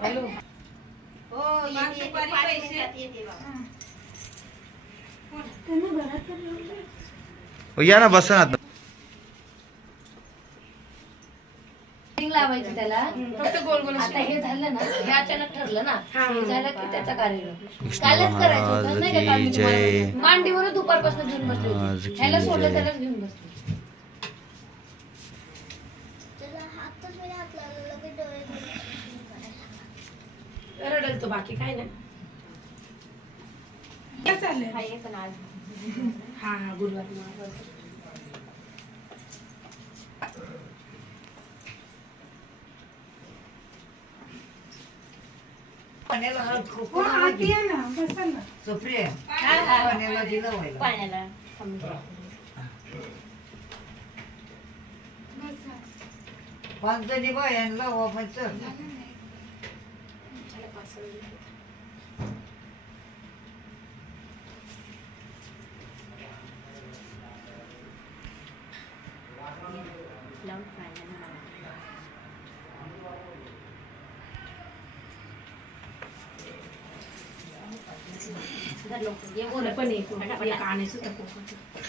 Hello हो या ना बसा ना लावायची त्याला फक्त गोल गोल. आता हे झालं ना, हे अचानक ठरलं ना, हे झालं की त्याचा कार्यक्रम कालच करायचं होतं नाही का? काल मांडीवरच दुपारपासून घेऊन बसले होते. ह्याला सोडलं त्यालाच घेऊन बसले. रडल तो, बाकी काय नाही. काय चाललंय? हा हा गुरुवार पण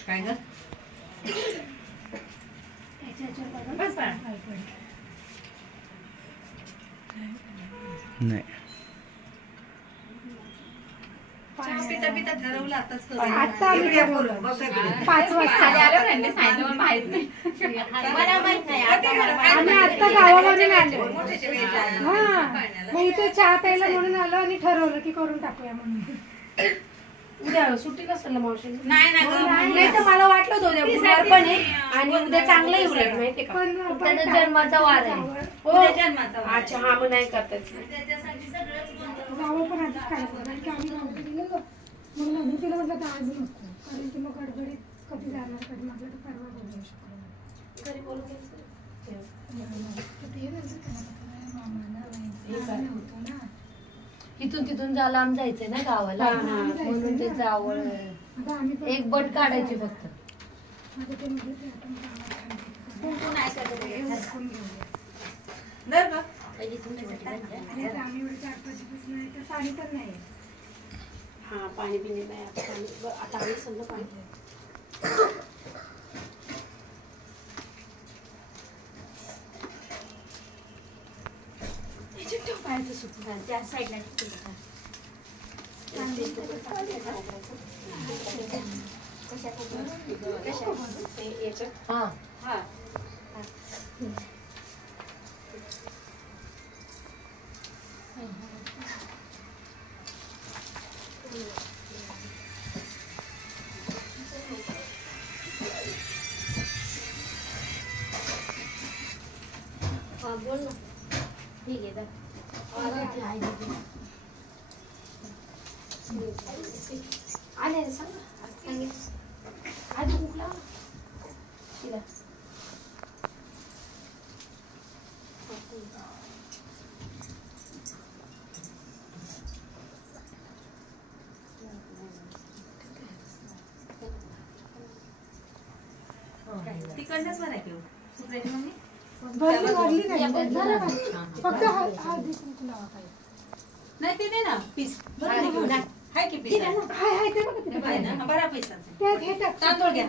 काय ग नाही पिता पिता ठरवलं आताच. 5 वाजता आम्ही आता गावावरून आलो. हा मग इथे चहा प्यायला म्हणून आलो आणि ठरवलं की करून टाकूया म्हणून. उद्या सुट्टी नसेल ना मावशी? नाही तर मला वाटलं होतं उद्या गुरुवार पण आहे आणि उद्या चांगलंही उलट माहितीये का? त्याचा जन्माचा वार आहे. हो जन्माचा. अच्छा हा मग नाही करता गावं पण आधीच काढायचं कारण की आम्ही गावाकडे गेलो. मग नंतर तिला म्हटलं तर आज नको कारण की मग गडबडीत कधी जाणार कधी म्हटलं तर परवा बघूया शुक्रवार. घरी बोलून इथून तिथून जा लांब जायचंय ना गावाला म्हणून ते जावळ एक बट काढायची फक्त. पाणी पण नाही. हा पाणी पिणे नाही आता आम्ही समजा पाणी त्या साईडला हा हा बोल ना. ठीक आहे आले सांग आधी कुठला तिला तिकडनंच म्हणा की सुप्रियाची मम्मी फक्त हळदी कुंकू लावा काय नाही ते नाही ना पीस हाय की पीस हाय ते बघा बरा पैसा तांदूळ घ्या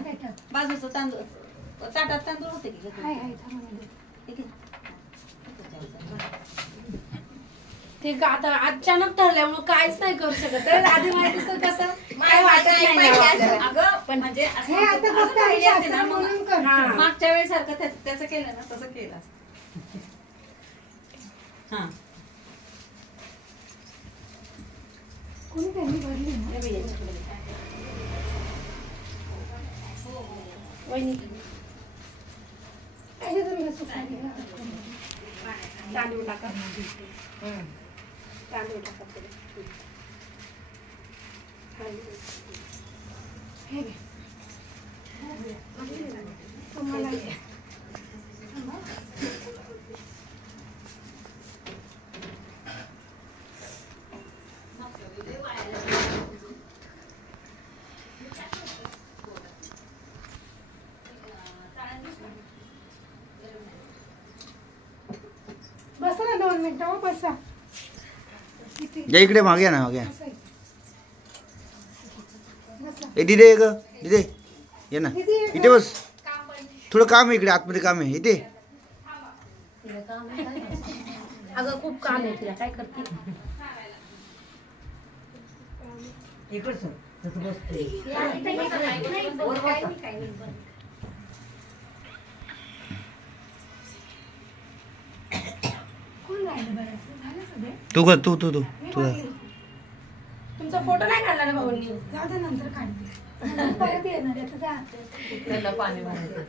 बाजूचं तांदूळ ताटात तांदूळ होते की हाय ते आता अचानक ठरल्यामुळे काहीच नाही करू शकत. आधी माहिती कसं काय वाटत नाही अगं पण म्हणजे हे आता फक्त आईडिया असते ना म्हणून कर. मागच्या वेळेस सारखं त्याचं केलं ना तसं केलं असतं. हा कोणी त्यांनी भरली ना वहिनी तांदूळ टाका तांदूळ टाका तुम्हाला मिनिटं हो, बसा या इकडे मागे ना मागे. बसा. ए दिदे ग दिदे ये ना दीदी, ये इथे बस. थोडं काम आहे इकडे आतमध्ये काम आहे इथे. तिला काम आहे काय? अगं खूप काम आहे तिला काय करते. कोण राहिलं बरं असं? झालं सगळे? तू कर तू तू तू तुझा. तुमचा फोटो नाही काढला ना भाऊंनी. जाऊ दे, नंतर काढते. नंतर परत येणार आहे, तर जा. त्याला पाणी भरायचं.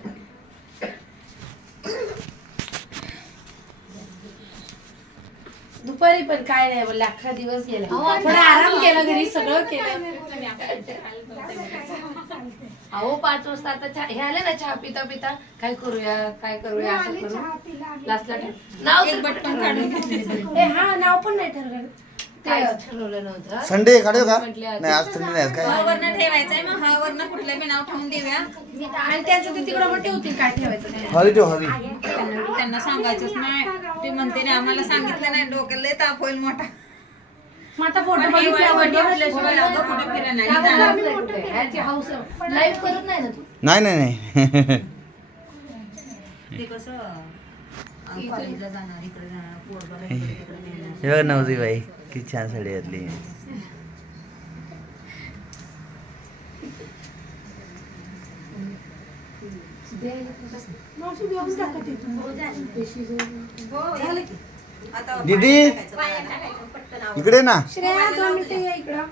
दुपारी पण काय नाही बोलले, अख्खा दिवस गेला. थोडा आराम केला, घरी सगळं केलं. अहो 5 वाजता आता चहा हे आले ना, चहा पिता पिता काय करूया असं आली, करू. चहा पिला आम्ही. लास्टला नाव तर बटन काढून हा नाव पण नाही ठरवलं. ते ठरवलं नव्हतं. संडे काढू का? म्हटले आज. नाही आज संडे नाही आज काय. हवावरनं ठेवायचंय, मग हवावरनं कुठलं बी नाव ठेवून देऊया. आणि त्यांचं ते तिकडं पण ठेवतील काय ठेवायचं काय. हरी ठेव हरी. त्यांना सांगायचंच नाही. ते म्हणते ना आम्हाला सांगितलं नाही, डोक्याला लय ताप होईल मोठा. मग आता फोटो पण हे बघितल्याशिवाय अगं कुठे फिरायला नाही जाणार. ह्याची हाऊस लाईव्ह करत नाही ना तू. नाही नाही नाही. ते कसं कॉलेजला जाणार, इकडे जाणार, पोरबाला इकडे तिकडे नेणार. हे बघ नवरी बाई किती छान साडी घातली. मावशी देऊन टाका तिथून. हो, झालं की. आता दीदी पायात टाकायचं पटकन. इकडे ना. श्रेया 2 मिनिटं या इकडं.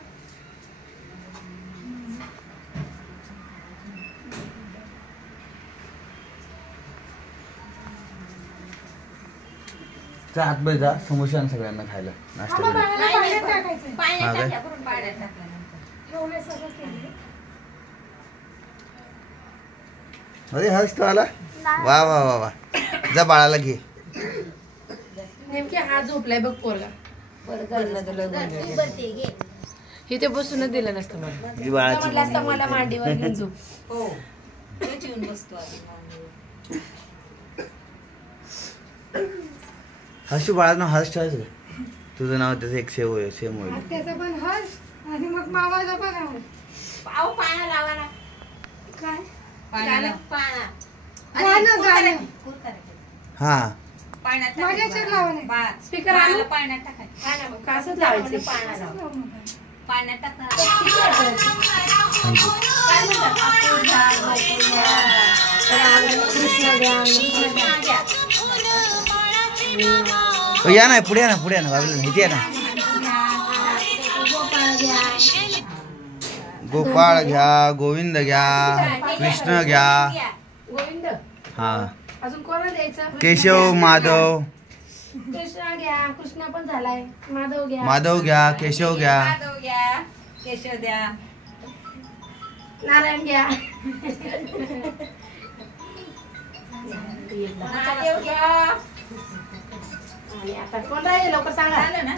जा आतमध्ये जा समोसा आण सगळ्यांना खायला नाश्ता आम्हा करू. बाळाला पाण्यात टाकायचंय. पाण्यात हा काय? टाकल्या करून पाण्यात टाकल्यानंतर. एवढे सगळं केलं. अरे हर्ष तो आला. वा वा वा वा. जा बाळाला घे. नेमके हा झोपलाय बघ पोरगा. इथे बसूनच दिलं नसतं मला. ही बाळाची म्हटलं असतं मला मांडीवर घेऊन झोप. हो, तोच येऊन बसतो आधी. हर्षू बाळाचं नाव हर्ष ठेवायचं. तुझं नाव त्याचं एक सेम होईल. त्याचा पण हर्ष आणि मग मावाचा पण हर्ष. अहो पाना लावा ना. काय? पाण्याला पाना. गाणं, गाणं. हा पाण्यात माझ्या याच्यात लावा नाही. Speaker आणू? बाळाला पाण्यात टाकायचं. कासच लावायचे. पाना लावा. पाण्यात टाकणार. या ना पुढे या ना पुढे या ना बाबूला इथे या ना. गोपाळ घ्या, गोविंद घ्या, कृष्ण घ्या. गोविंद हा अजून कोणाला द्यायचं. केशव माधव. कृष्णा घ्या. कृष्णा पण झालाय. माधव घ्या. माधव घ्या, केशव घ्या. माधव घ्या, केशव द्या. नारायण घ्या. महादेव घ्या. आणि आता कोण राहिले लवकर सांगा. झालं ना.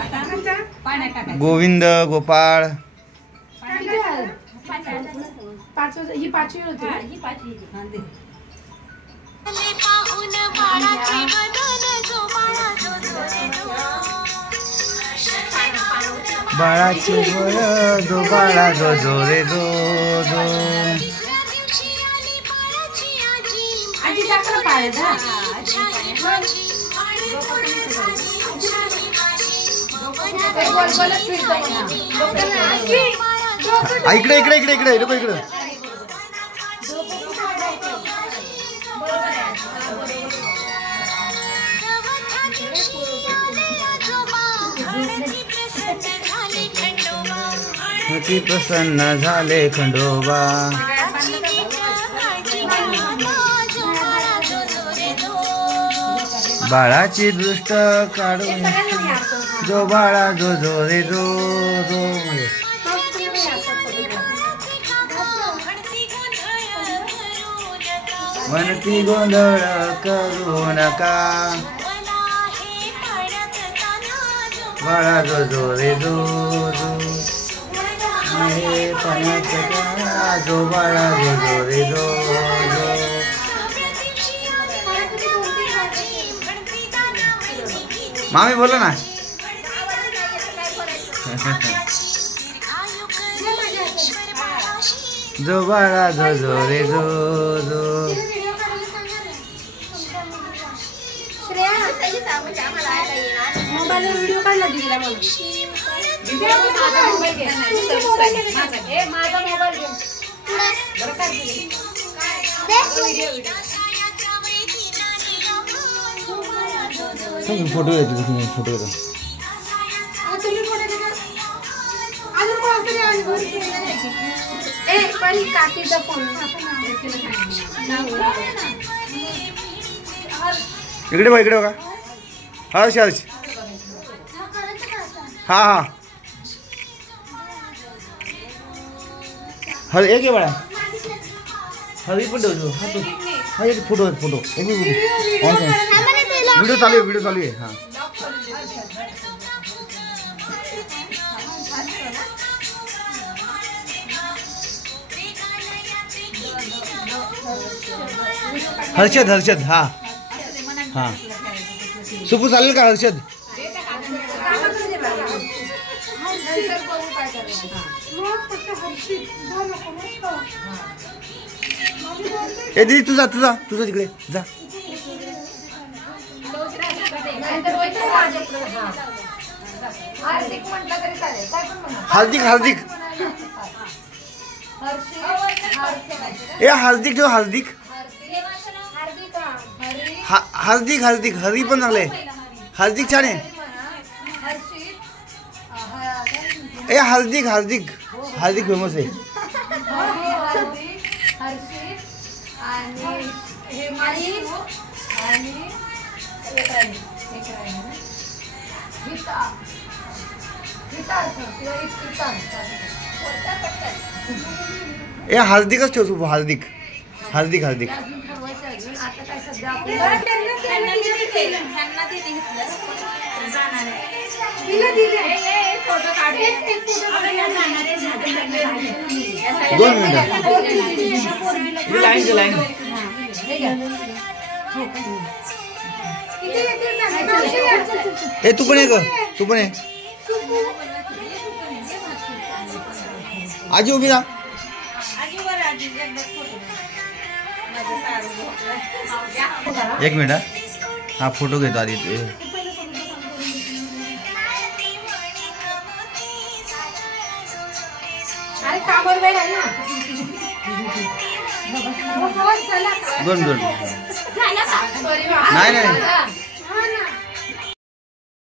आता पाण्यात टाकायचं. गोविंद, गोपाळ. किती झालं? 5 ही 5वी होती. हा, ही पाचवी होती. हा, दे. बाळाची गोळ जो बाळा जो जो रे जो जो. आजी टाकलं पाण्यात हा. एक गोल गोलच फिरतो म्हणा. इकडे इकडे इकडे इकडे लोक इकडे. किती प्रसन्न झाले खंडोबा. बाळाची दृष्ट काढून जो बाळा जो जो रे जो जो. म्हणती गोंधळ करू नका बाळा जो जो रे जो जो. पाण्याचा जो बाळा जो जो रे जो जो. मामी बोला ना. जो बाळा जो जो रे जो जो. मोबाईल व्हिडिओ काढला दिला मला. माझा मोबाईल घे. फोटो येतो फोटो येतो. पण काकीचा फोन इकडे बघ इकडे बघा. हर्ष हर्ष. हा हा हर एक आहे बाळा. हरी पण ठेवतो. हा तो हा एक फोटो फोटो एक व्हिडिओ चालू आहे व्हिडिओ चालू आहे. हा हर्षद हर्षद. हा हा सुपू चालेल का हर्षद. ए दीदी तुझा तुझा तुझा तिकडे जा. हार्दिक हार्दिक. ए हार्दिक ठेव हार्दिक. हार्दिक हार्दिक हरी पण चांगलंय. हार्दिक छान आहे. ए हार्दिक हार्दिक हार्दिक फेमस आहे. ए हार्दिकच ठेव सुपू. हार्दिक हार्दिक हार्दिक. दोन मिनिटं लाईन लाईन. ए तू पण ये ग तू पण ये. आजी उभी राहा. एक मिनिट. हा फोटो घेतो आधी. अरे कामावर वेळ आहे ना. दोन दोन नाही नाही